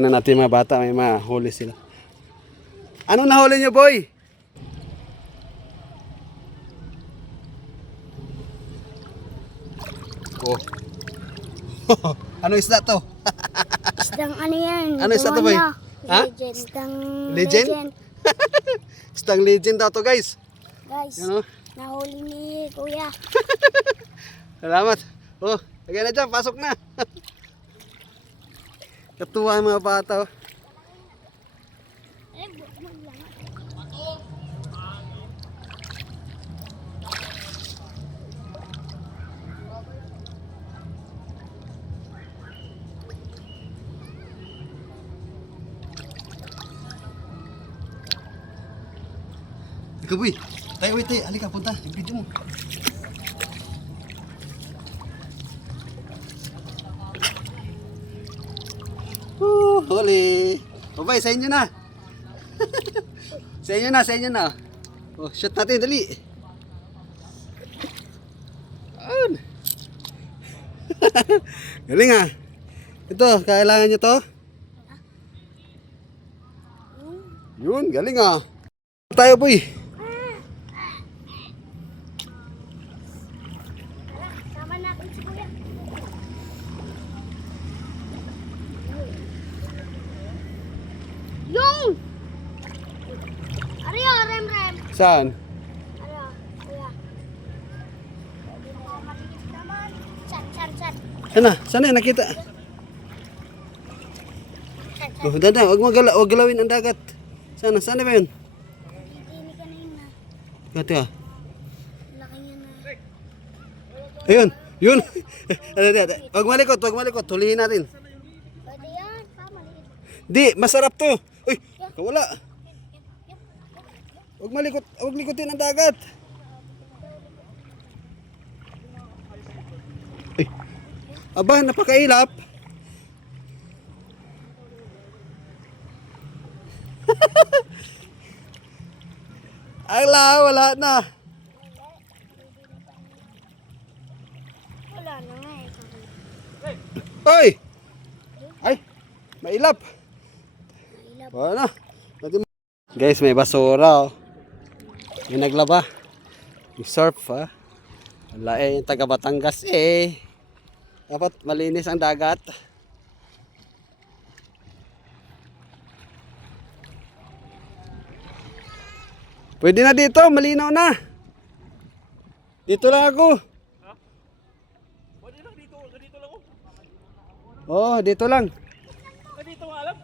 Na natin mga bata, may mahuli sila. Anong nahuli nyo, boy? Oh. Ano isda to? Isdang ano yan? Ano isda to, boy? Ha? Legend. Isdang Legend? Isdang legend daw to, guys. Guys, Ano? nahuli ni Kuya. Salamat. Oh, lagyan na dyan, pasok na. Katuwa ang mga bata. Oh. Ikaw, boy. Tayo, wait, tayo. Halika, punta. I-video mo. Huli. Babay, sa inyo na. Sa inyo na, sa inyo na. Oh, shoot natin, dali. Ayun. Galing ah. Ito, kailangan nyo to? Yun, galing ah. Tayo, boy. Sama natin si Kuya. Yung! Ariyo, rem. Saan? Ariyo, Kuya. Maliit naman. Chat. Sana, sana nakita. Oh, dada, wag galawin ang dagat. Sana ba yun? Hindi kanina. Gati ah. Laki niya na. Ayun, yun. Wag malikot. Hulihin natin. Pwede yan. Maliit. Di, masarap to. Uy, wala. Wag likotin ang dagat. Ay. Aba, napakailap. Wala na. Wala na nga eh. Hoy! Ay, mailap. Mailap. Wala na. Guys, may basura oh. May naglaba. Yung surf ha. Wala eh, yung taga Batangas eh. Dapat malinis ang dagat. Pwede na dito, malinaw na. Dito lang ako. Pwede lang dito lang oh. Oh, dito lang. Dito nga alam.